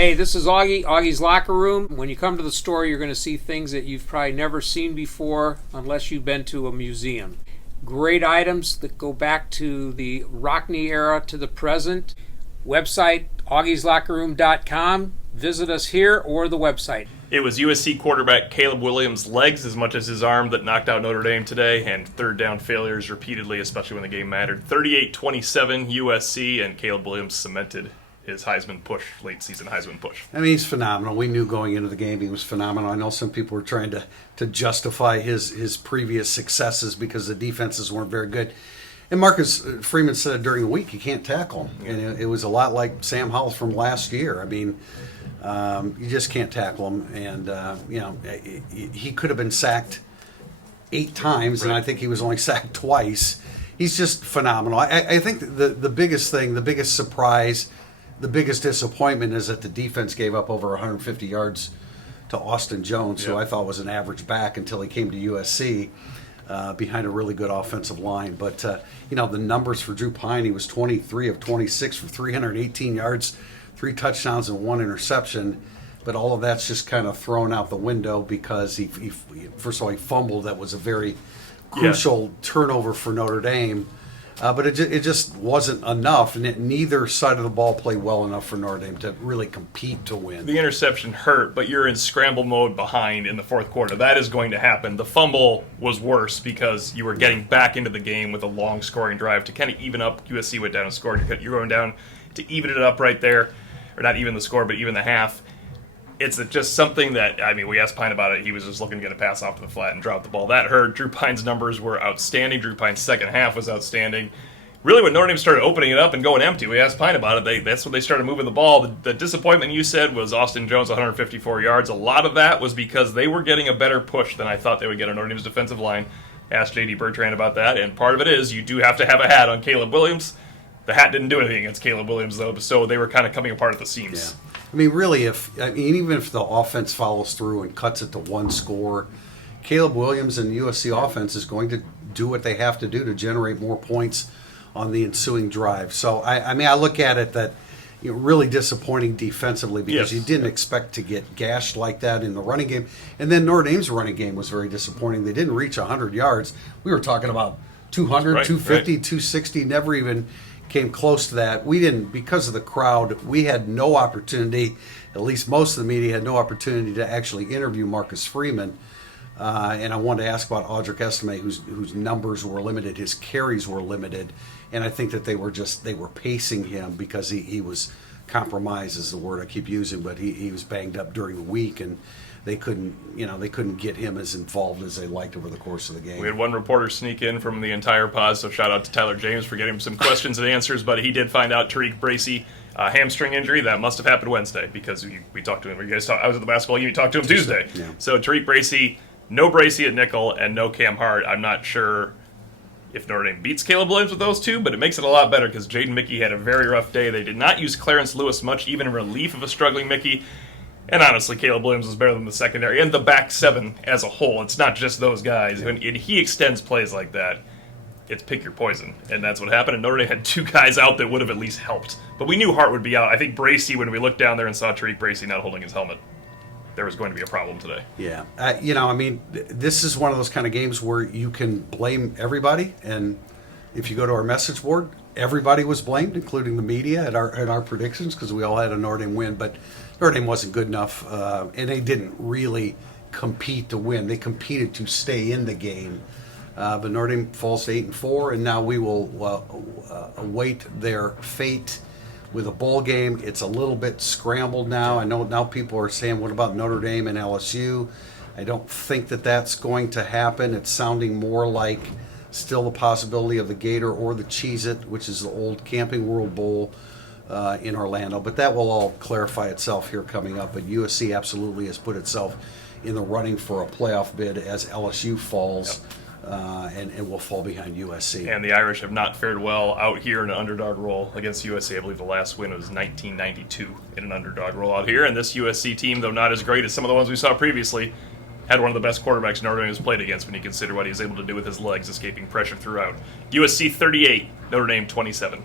Hey, this is Augie, Augie's Locker Room. When you come to the store, you're going to see things that you've probably never seen before unless you've been to a museum. Great items that go back to the Rockney era to the present. Website, augieslockerroom.com. Visit us here or the website. It was USC quarterback Caleb Williams' legs as much as his arm that knocked out Notre Dame today, and third down failures repeatedly, especially when the game mattered. 38-27 USC, and Caleb Williams cemented his Heisman push, late season Heisman push. I mean, he's phenomenal. We knew going into the game he was phenomenal. I know some people were trying to justify his previous successes because the defenses weren't very good. And Marcus Freeman said during the week, you can't tackle him. And it was a lot like Sam Howell from last year. I mean, you just can't tackle him. And, he could have been sacked 8 times, and I think he was only sacked twice. He's just phenomenal. I think the biggest thing, the biggest surprise, the biggest disappointment is that the defense gave up over 150 yards to Austin Jones, who I thought was an average back until he came to USC. Behind a really good offensive line. But, the numbers for Drew Pine, he was 23 of 26 for 318 yards, 3 touchdowns and 1 interception. But all of that's just kind of thrown out the window because he first of all, he fumbled. That was a very crucial turnover for Notre Dame. But it just wasn't enough, and neither side of the ball played well enough for Notre Dame to really compete to win. The interception hurt, but you're in scramble mode behind in the fourth quarter. That is going to happen. The fumble was worse because you were getting back into the game with a long scoring drive to kind of even up. USC went down and scored. You're going down to even it up right there, or not even the score, but even the half. It's just something that, we asked Pine about it. He was just looking to get a pass off to the flat and drop the ball. That hurt. Drew Pine's numbers were outstanding. Drew Pine's second half was outstanding. Really, when Notre Dame started opening it up and going empty, we asked Pine about it. That's when they started moving the ball. The disappointment you said was Austin Jones, 154 yards. A lot of that was because they were getting a better push than I thought they would get on Notre Dame's defensive line. Asked J.D. Bertrand about that, and part of it is you do have to have a hat on Caleb Williams. The hat didn't do anything against Caleb Williams, though, so they were kind of coming apart at the seams. Yeah. Really, even if the offense follows through and cuts it to one score, Caleb Williams and the USC offense is going to do what they have to do to generate more points on the ensuing drive. So, I look at it that really disappointing defensively because you didn't expect to get gashed like that in the running game. And then Notre Dame's running game was very disappointing. They didn't reach 100 yards. We were talking about 200, 250, 260, never even came close to that. We didn't, because of the crowd, we had no opportunity, at least most of the media had no opportunity to actually interview Marcus Freeman. And I wanted to ask about Audric Estime, whose numbers were limited, his carries were limited. And I think that they were pacing him because he was compromised is the word I keep using, but he was banged up during the week, and they couldn't get him as involved as they liked over the course of the game. We had one reporter sneak in from the entire pod, so shout out to Tyler James for getting him some questions and answers, but he did find out Tariq Bracy, hamstring injury. That must have happened Wednesday because we talked to him. I was at the basketball game, we talked to him Tuesday. Yeah. So Tariq Bracy, no Bracy at nickel, and no Cam Hart. I'm not sure if Notre Dame beats Caleb Williams with those two, but it makes it a lot better because Jaden Mickey had a very rough day. They did not use Clarence Lewis much, even in relief of a struggling Mickey. And honestly, Caleb Williams was better than the secondary and the back seven as a whole. It's not just those guys. When he extends plays like that, it's pick your poison. And that's what happened. And Notre Dame had 2 guys out that would have at least helped. But we knew Hart would be out. I think Bracy, when we looked down there and saw Tariq Bracy not holding his helmet, there was going to be a problem today. Yeah. This is one of those kind of games where you can blame everybody. And if you go to our message board, everybody was blamed, including the media at our predictions, because we all had a Notre Dame win. But Notre Dame wasn't good enough, and they didn't really compete to win. They competed to stay in the game. But Notre Dame falls to 8-4, and now we will await their fate with a bowl game. It's a little bit scrambled now. I know now people are saying, what about Notre Dame and LSU? I don't think that that's going to happen. It's sounding more like still the possibility of the Gator or the Cheez-It, which is the old Camping World Bowl in Orlando. But that will all clarify itself here coming up. But USC absolutely has put itself in the running for a playoff bid as LSU falls. And will fall behind USC. And the Irish have not fared well out here in an underdog role against USC. I believe the last win was 1992 in an underdog role out here. And this USC team, though not as great as some of the ones we saw previously, had one of the best quarterbacks Notre Dame has played against when you consider what he was able to do with his legs, escaping pressure throughout. USC 38, Notre Dame 27.